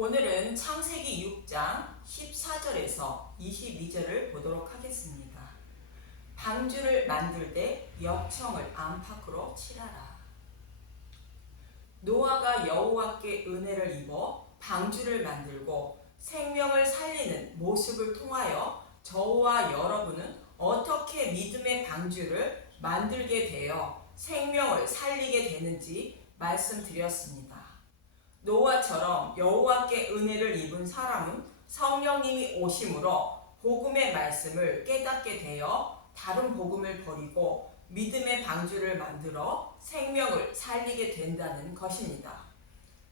오늘은 창세기 6장 14절에서 22절을 보도록 하겠습니다. 방주를 만들 때 역청을 안팎으로 칠하라. 노아가 여호와께 은혜를 입어 방주를 만들고 생명을 살리는 모습을 통하여 저와 여러분은 어떻게 믿음의 방주를 만들게 되어 생명을 살리게 되는지 말씀드렸습니다. 노아처럼 여호와께 은혜를 입은 사람은 성령님이 오심으로 복음의 말씀을 깨닫게 되어 다른 복음을 버리고 믿음의 방주를 만들어 생명을 살리게 된다는 것입니다.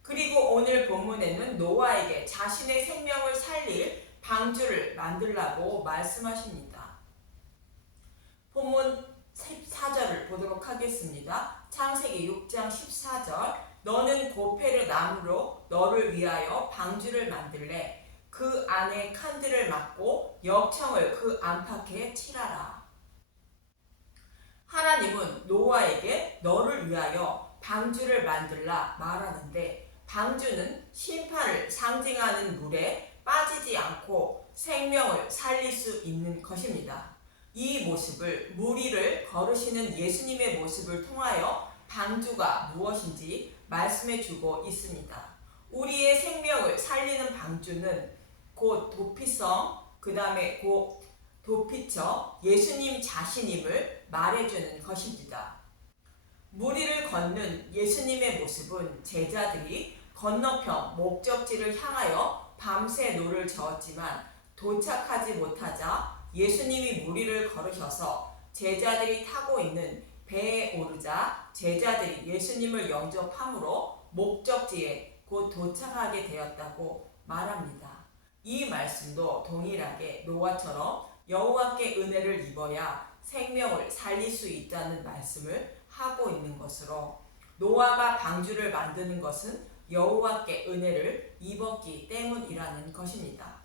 그리고 오늘 본문에는 노아에게 자신의 생명을 살릴 방주를 만들라고 말씀하십니다. 본문 14절을 보도록 하겠습니다. 창세기 6장 14절, 너는 고페르 나무로 너를 위하여 방주를 만들래. 그 안에 칸들을 막고 역청을 그 안팎에 칠하라. 하나님은 노아에게 너를 위하여 방주를 만들라 말하는데, 방주는 심판을 상징하는 물에 빠지지 않고 생명을 살릴 수 있는 것입니다. 이 모습을 무리를 거르시는 예수님의 모습을 통하여 방주가 무엇인지 말씀해 주고 있습니다. 우리의 생명을 살리는 방주는 곧 도피성, 그 다음에 곧 도피처 예수님 자신임을 말해주는 것입니다. 무리를 걷는 예수님의 모습은 제자들이 건너편 목적지를 향하여 밤새 노를 저었지만 도착하지 못하자 예수님이 무리를 걸으셔서 제자들이 타고 있는 배에 오르자 제자들이 예수님을 영접함으로 목적지에 곧 도착하게 되었다고 말합니다. 이 말씀도 동일하게 노아처럼 여호와께 은혜를 입어야 생명을 살릴 수 있다는 말씀을 하고 있는 것으로, 노아가 방주를 만드는 것은 여호와께 은혜를 입었기 때문이라는 것입니다.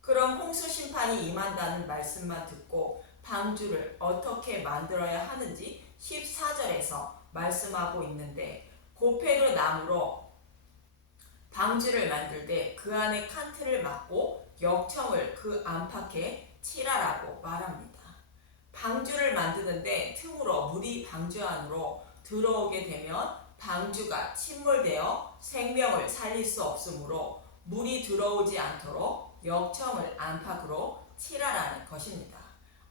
그럼 홍수 심판이 임한다는 말씀만 듣고 방주를 어떻게 만들어야 하는지 14절에서 말씀하고 있는데, 고페르 나무로 방주를 만들 때 그 안에 칸틀을 막고 역청을 그 안팎에 칠하라고 말합니다. 방주를 만드는데 틈으로 물이 방주 안으로 들어오게 되면 방주가 침몰되어 생명을 살릴 수 없으므로 물이 들어오지 않도록 역청을 안팎으로 칠하라는 것입니다.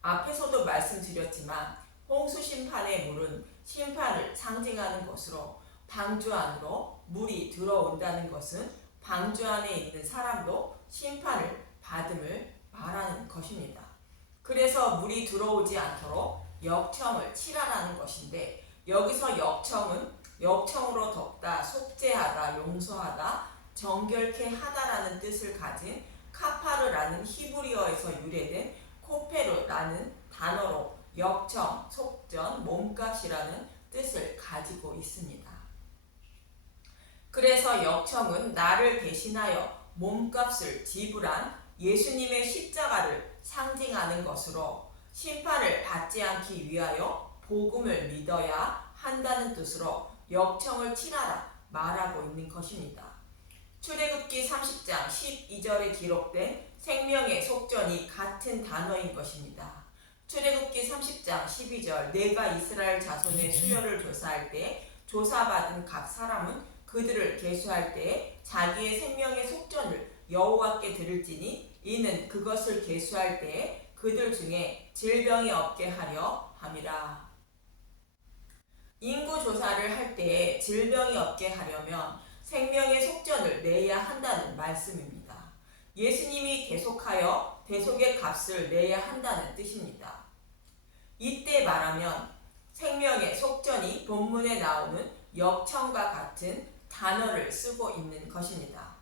앞에서도 말씀드렸지만 홍수 심판의 물은 심판을 상징하는 것으로, 방주 안으로 물이 들어온다는 것은 방주 안에 있는 사람도 심판을 받음을 말하는 것입니다. 그래서 물이 들어오지 않도록 역청을 칠하라는 것인데, 여기서 역청은 역청으로 덮다, 속죄하다, 용서하다, 정결케 하다라는 뜻을 가진 카파르라는 히브리어에서 유래된 코페르라는 단어로 역청, 속전, 몸값이라는 뜻을 가지고 있습니다. 그래서 역청은 나를 대신하여 몸값을 지불한 예수님의 십자가를 상징하는 것으로, 심판을 받지 않기 위하여 복음을 믿어야 한다는 뜻으로 역청을 칠하라 말하고 있는 것입니다. 출애굽기 30장 12절에 기록된 생명의 속전이 같은 단어인 것입니다. 출애굽기 30장 12절, 내가 이스라엘 자손의 수요를 조사할 때 조사받은 각 사람은 그들을 계수할 때 자기의 생명의 속전을 여호와께 드릴지니, 이는 그것을 계수할 때 그들 중에 질병이 없게 하려 함이라. 인구 조사를 할 때에 질병이 없게 하려면 생명의 속전을 내야 한다는 말씀입니다. 예수님이 계속하여 대속의 값을 내야 한다는 뜻입니다. 이때 말하면 생명의 속전이 본문에 나오는 역청과 같은 단어를 쓰고 있는 것입니다.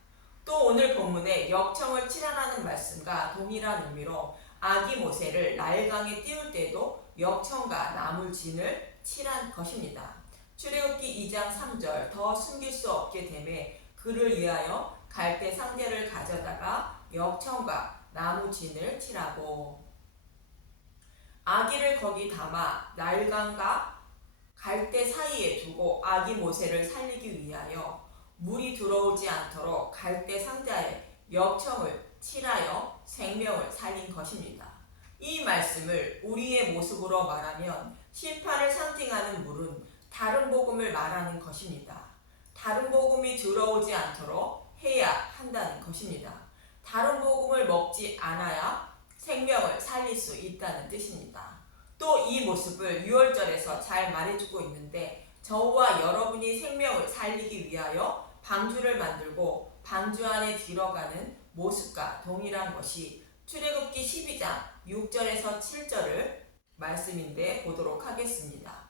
또 오늘 본문에 역청을 칠하라는 말씀과 동일한 의미로 아기 모세를 나일강에 띄울 때도 역청과 나물진을 칠한 것입니다. 출애굽기 2장 3절, 더 숨길 수 없게 되매 그를 위하여 갈대 상대를 가져다가 역청과 나무진을 칠하고, 아기를 거기 담아 나일강과 갈대 사이에 두고 아기 모세를 살리기 위하여 물이 들어오지 않도록 갈대 상자에 역청을 칠하여 생명을 살린 것입니다. 이 말씀을 우리의 모습으로 말하면 심판을 상징하는 물은 다른 복음을 말하는 것입니다. 다른 복음이 들어오지 않도록 해야 한다는 것입니다. 다른 복음을 먹지 않아야 생명을 살릴 수 있다는 뜻입니다. 또 이 모습을 6월절에서 잘 말해주고 있는데 저와 여러분이 생명을 살리기 위하여 방주를 만들고 방주 안에 들어가는 모습과 동일한 것이 출애굽기 12장 6절에서 7절을 말씀인데 보도록 하겠습니다.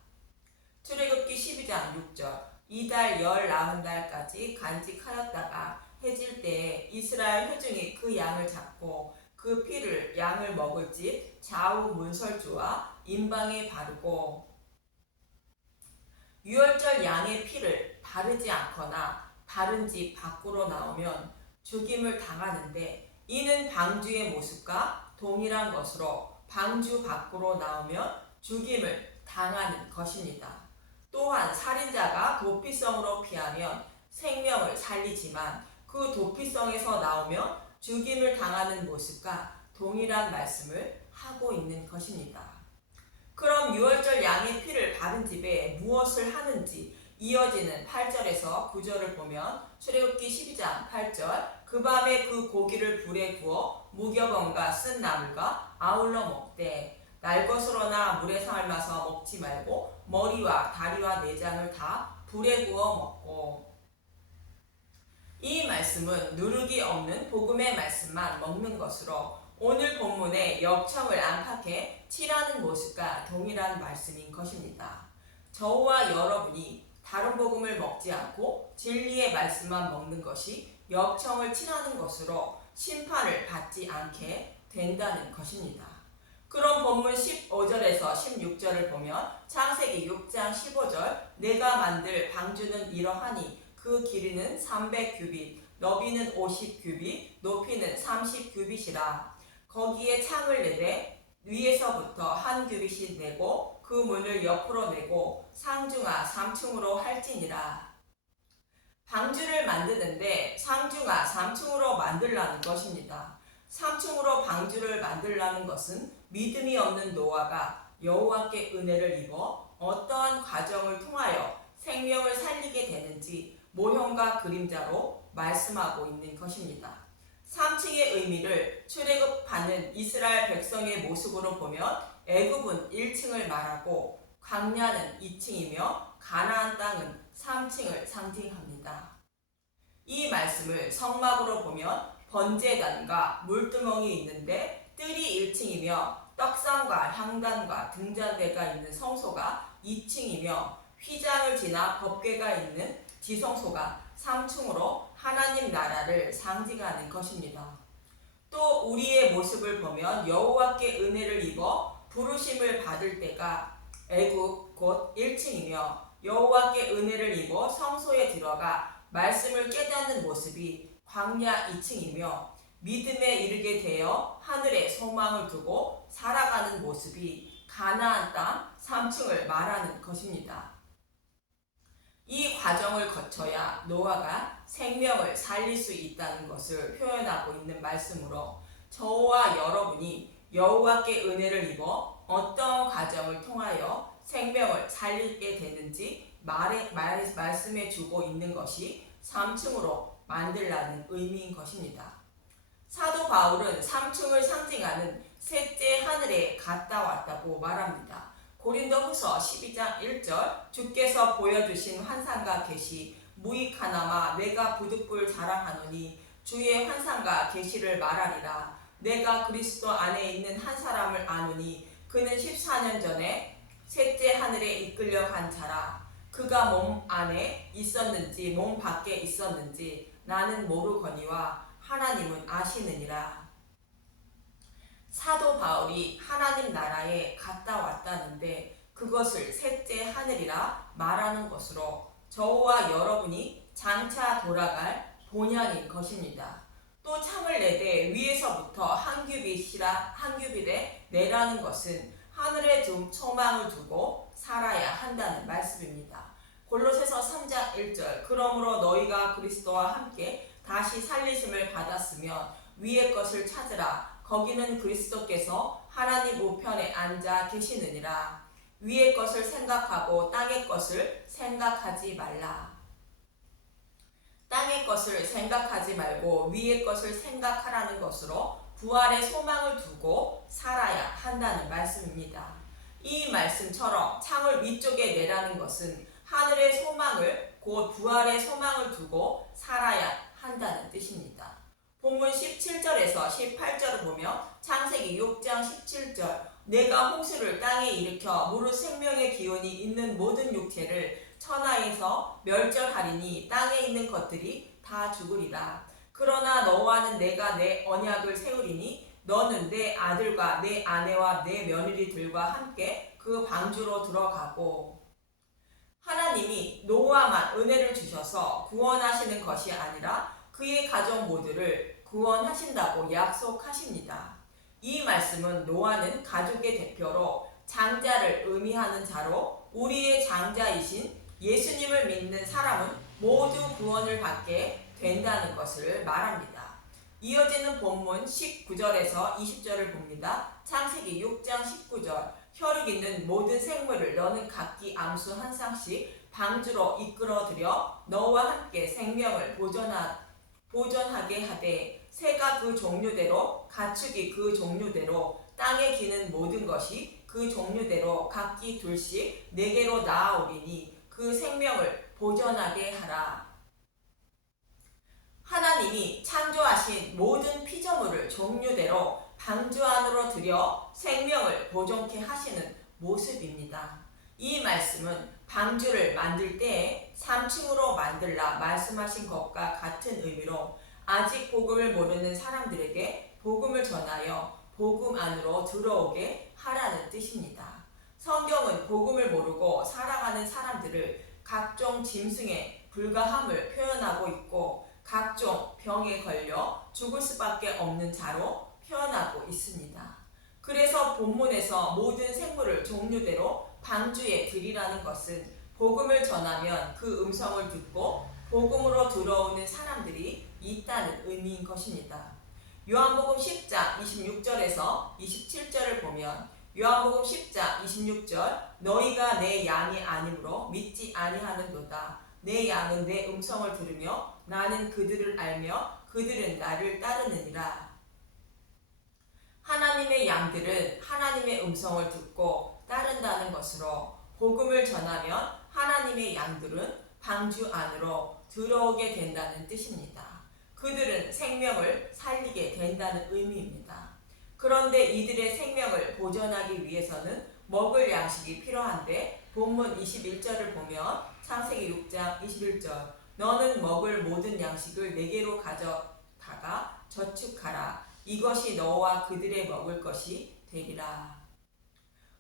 출애굽기 12장 6절 이달 열 나흔 달까지 간직하였다가 해질 때에 이스라엘 회중이 그 양을 잡고 그 피를 양을 먹을 집 좌우 문설주와 임방에 바르고 유월절 양의 피를 바르지 않거나 바른 집 밖으로 나오면 죽임을 당하는데 이는 방주의 모습과 동일한 것으로 방주 밖으로 나오면 죽임을 당하는 것입니다. 또한 살인자가 도피성으로 피하면 생명을 살리지만 그 도피성에서 나오면 죽임을 당하는 모습과 동일한 말씀을 하고 있는 것입니다. 그럼 유월절 양의 피를 바른 집에 무엇을 하는지 이어지는 8절에서 9절을 보면 출애굽기 12장 8절 그 밤에 그 고기를 불에 구워 무교병과 쓴 나물과 아울러 먹되 날것으로나 물에 삶아서 먹지 말고 머리와 다리와 내장을 다 불에 구워 먹고 이 말씀은 누룩이 없는 복음의 말씀만 먹는 것으로 오늘 본문의 역청을 안팎에 칠하는 모습과 동일한 말씀인 것입니다. 저와 여러분이 다른 복음을 먹지 않고 진리의 말씀만 먹는 것이 역청을 칠하는 것으로 심판을 받지 않게 된다는 것입니다. 그럼 본문 15절에서 16절을 보면 창세기 6장 15절 내가 만들 방주는 이러하니 그 길이는 300규빗, 너비는 50규빗, 높이는 30규빗이라. 거기에 창을 내되 위에서부터 한 규빗이 내고 그 문을 옆으로 내고 상중하 3층으로 할지니라. 방주를 만드는데 상중하 3층으로 만들라는 것입니다. 3층으로 방주를 만들라는 것은 믿음이 없는 노아가 여호와께 은혜를 입어 어떠한 과정을 통하여 생명을 살리게 되는지 모형과 그림자로 말씀하고 있는 것입니다. 3층의 의미를 출애굽하는 이스라엘 백성의 모습으로 보면 애굽은 1층을 말하고 광야는 2층이며 가나안 땅은 3층을 상징합니다. 이 말씀을 성막으로 보면 번제단과 물두멍이 있는데 뜰이 1층이며 떡상과 향단과 등잔대가 있는 성소가 2층이며 휘장을 지나 법궤가 있는 지성소가 3층으로 하나님 나라를 상징하는 것입니다. 또 우리의 모습을 보면 여호와께 은혜를 입어 부르심을 받을 때가 애굽 곧 1층이며 여호와께 은혜를 입어 성소에 들어가 말씀을 깨닫는 모습이 광야 2층이며 믿음에 이르게 되어 하늘에 소망을 두고 살아가는 모습이 가나안 땅 3층을 말하는 것입니다. 이 과정을 거쳐야 노아가 생명을 살릴 수 있다는 것을 표현하고 있는 말씀으로 저와 여러분이 여호와께 은혜를 입어 어떤 과정을 통하여 생명을 살리게 되는지 말씀해 주고 있는 것이 3층으로 만들라는 의미인 것입니다. 사도 바울은 3층을 상징하는 셋째 하늘에 갔다 왔다고 말합니다. 고린도후서 12장 1절 주께서 보여주신 환상과 계시 무익하나마 내가 부득불 자랑하노니 주의 환상과 계시를 말하리라. 내가 그리스도 안에 있는 한 사람을 아노니 그는 14년 전에 셋째 하늘에 이끌려 간 자라. 그가 몸 안에 있었는지 몸 밖에 있었는지 나는 모르거니와 하나님은 아시느니라. 사도 바울이 하나님 나라에 갔다 왔다는데 그것을 셋째 하늘이라 말하는 것으로 저와 여러분이 장차 돌아갈 본향인 것입니다. 또 창을 내되 위에서부터 한 규빗에 내라는 것은 하늘에 소망을 두고 살아야 한다는 말씀입니다. 골로새서 3장 1절 그러므로 너희가 그리스도와 함께 다시 살리심을 받았으면 위의 것을 찾으라. 거기는 그리스도께서 하나님 우편에 앉아 계시느니라. 위의 것을 생각하고 땅의 것을 생각하지 말라. 땅의 것을 생각하지 말고 위의 것을 생각하라는 것으로 부활의 소망을 두고 살아야 한다는 말씀입니다. 이 말씀처럼 창을 위쪽에 내라는 것은 하늘의 소망을 곧 부활의 소망을 두고 살아야 한다는 뜻입니다. 본문 17절에서 18절을 보면 창세기 6장 17절 내가 홍수를 땅에 일으켜 무릇 생명의 기운이 있는 모든 육체를 천하에서 멸절하리니 땅에 있는 것들이 다 죽으리라. 그러나 너와는 내가 내 언약을 세우리니 너는 내 아들과 내 아내와 내 며느리들과 함께 그 방주로 들어가고. 하나님이 노아만 은혜를 주셔서 구원하시는 것이 아니라 그의 가족 모두를 구원하신다고 약속하십니다. 이 말씀은 노아는 가족의 대표로 장자를 의미하는 자로 우리의 장자이신 예수님을 믿는 사람은 모두 구원을 받게 된다는 것을 말합니다. 이어지는 본문 19절에서 20절을 봅니다. 창세기 6장 19절 혈육 있는 모든 생물을 너는 각기 암수 한 쌍씩 방주로 이끌어들여 너와 함께 생명을 보존하게 하되 새가 그 종류대로 가축이 그 종류대로 땅에 기는 모든 것이 그 종류대로 각기 둘씩 네개로 나아오리니 그 생명을 보존하게 하라. 하나님이 창조하신 모든 피조물을 종류대로 방주 안으로 들여 생명을 보존케 하시는 모습입니다. 이 말씀은 방주를 만들 때에 3층으로 만들라 말씀하신 것과 같은 의미로 아직 복음을 모르는 사람들에게 복음을 전하여 복음 안으로 들어오게 하라는 뜻입니다. 성경은 복음을 모르고 살아가는 사람들을 각종 짐승에 불과함을 표현하고 있고 각종 병에 걸려 죽을 수밖에 없는 자로 표현하고 있습니다. 그래서 본문에서 모든 생물을 종류대로 방주에 들이라는 것은 복음을 전하면 그 음성을 듣고 복음으로 들어오는 사람들이 있다는 의미인 것입니다. 요한복음 10장 26절에서 27절을 보면 요한복음 10장 26절 너희가 내 양이 아니므로 믿지 아니하는도다. 내 양은 내 음성을 들으며 나는 그들을 알며 그들은 나를 따르느니라. 하나님의 양들은 하나님의 음성을 듣고 따른다는 것으로 복음을 전하면 하나님의 양들은 방주 안으로 들어오게 된다는 뜻입니다. 그들은 생명을 살리게 된다는 의미입니다. 그런데 이들의 생명을 보존하기 위해서는 먹을 양식이 필요한데 본문 21절을 보면 창세기 6장 21절 너는 먹을 모든 양식을 네개로 가져다가 저축하라. 이것이 너와 그들의 먹을 것이 되리라.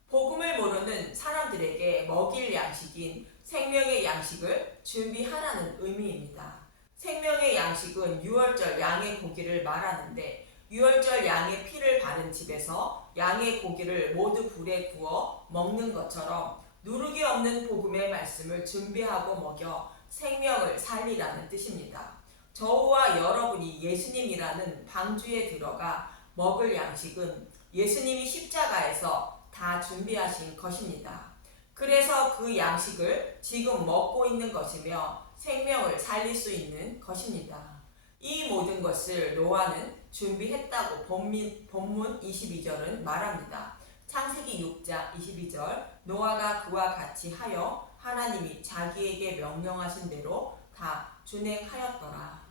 복음을 모르는 사람들에게 먹일 양식인 생명의 양식을 준비하라는 의미입니다. 생명의 양식은 유월절 양의 고기를 말하는데 유월절 양의 피를 바른 집에서 양의 고기를 모두 불에 구워 먹는 것처럼 누룩이 없는 복음의 말씀을 준비하고 먹여 생명을 살리라는 뜻입니다. 저와 여러분이 예수님이라는 방주에 들어가 먹을 양식은 예수님이 십자가에서 다 준비하신 것입니다. 그래서 그 양식을 지금 먹고 있는 것이며 생명을 살릴 수 있는 것입니다. 이 모든 것을 노아는 준비했다고 본문 22절은 말합니다. 창세기 6장 22절 노아가 그와 같이 하여 하나님이 자기에게 명령하신 대로 다 준행하였더라.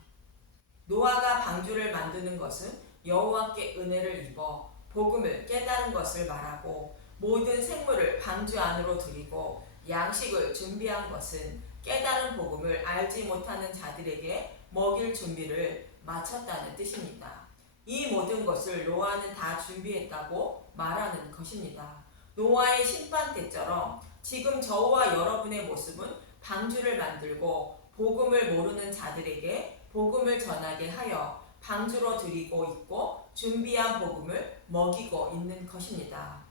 노아가 방주를 만드는 것은 여호와께 은혜를 입어 복음을 깨달은 것을 말하고 모든 생물을 방주 안으로 들이고 양식을 준비한 것은 깨달은 복음을 알지 못하는 자들에게 먹일 준비를 마쳤다는 뜻입니다. 이 모든 것을 노아는 다 준비했다고 말하는 것입니다. 노아의 심판 때처럼 지금 저와 여러분의 모습은 방주를 만들고 복음을 모르는 자들에게 복음을 전하게 하여 방주로 들이고 있고 준비한 복음을 먹이고 있는 것입니다.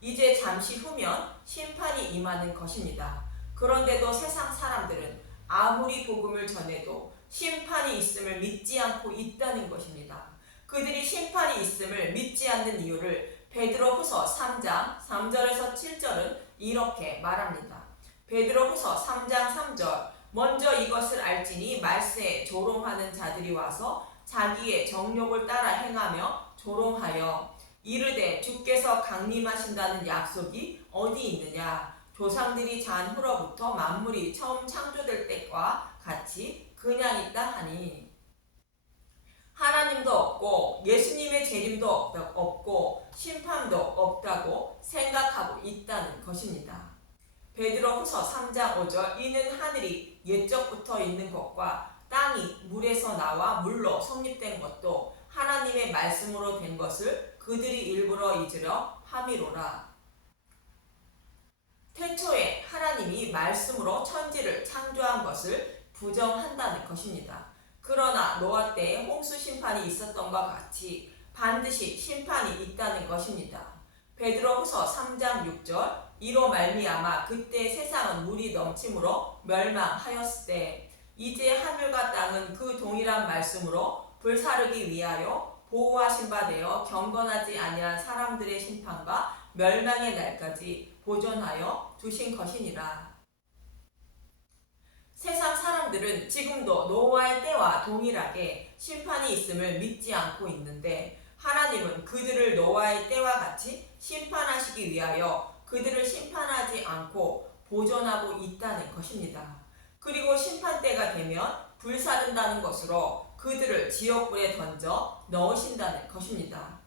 이제 잠시 후면 심판이 임하는 것입니다. 그런데도 세상 사람들은 아무리 복음을 전해도 심판이 있음을 믿지 않고 있다는 것입니다. 그들이 심판이 있음을 믿지 않는 이유를 베드로후서 3장 3절에서 7절은 이렇게 말합니다. 베드로후서 3장 3절 먼저 이것을 알지니 말세에 조롱하는 자들이 와서 자기의 정욕을 따라 행하며 조롱하여 이르되 주께서 강림하신다는 약속이 어디 있느냐 조상들이 잔 후로부터 만물이 처음 창조될 때와 같이 그냥 있다 하니 하나님도 없고 예수님의 재림도 없고 심판도 없다고 생각하고 있다는 것입니다. 베드로후서 3장 5절 이는 하늘이 옛적부터 있는 것과 땅이 물에서 나와 물로 성립된 것도 하나님의 말씀으로 된 것을 그들이 일부러 잊으려 함이로라. 태초에 하나님이 말씀으로 천지를 창조한 것을 부정한다는 것입니다. 그러나 노아 때에 홍수 심판이 있었던 것 같이 반드시 심판이 있다는 것입니다. 베드로후서 3장 6절 이로 말미암아 그때 세상은 물이 넘침으로 멸망하였으되 이제 하늘과 땅은 그 동일한 말씀으로 불사르기 위하여 보호하신 바 되어 경건하지 아니한 사람들의 심판과 멸망의 날까지 보존하여 두신 것이니라. 세상 사람들은 지금도 노아의 때와 동일하게 심판이 있음을 믿지 않고 있는데 하나님은 그들을 노아의 때와 같이 심판하시기 위하여 그들을 심판하지 않고 보존하고 있다는 것입니다. 그리고 심판 때가 되면 불사른다는 것으로 그들을 지옥불에 던져 넣으신다는 것입니다.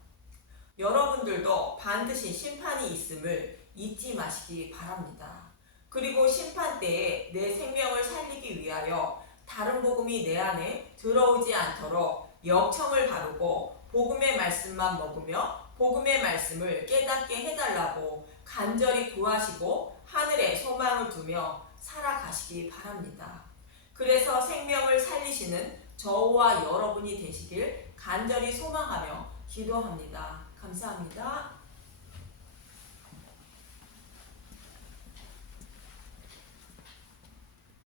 여러분들도 반드시 심판이 있음을 잊지 마시기 바랍니다. 그리고 심판 때에 내 생명을 살리기 위하여 다른 복음이 내 안에 들어오지 않도록 역청을 바르고 복음의 말씀만 먹으며 복음의 말씀을 깨닫게 해달라고 간절히 구하시고 하늘에 소망을 두며 살아가시기 바랍니다. 그래서 생명을 살리시는 저와 여러분이 되시길 간절히 소망하며 기도합니다. 감사합니다.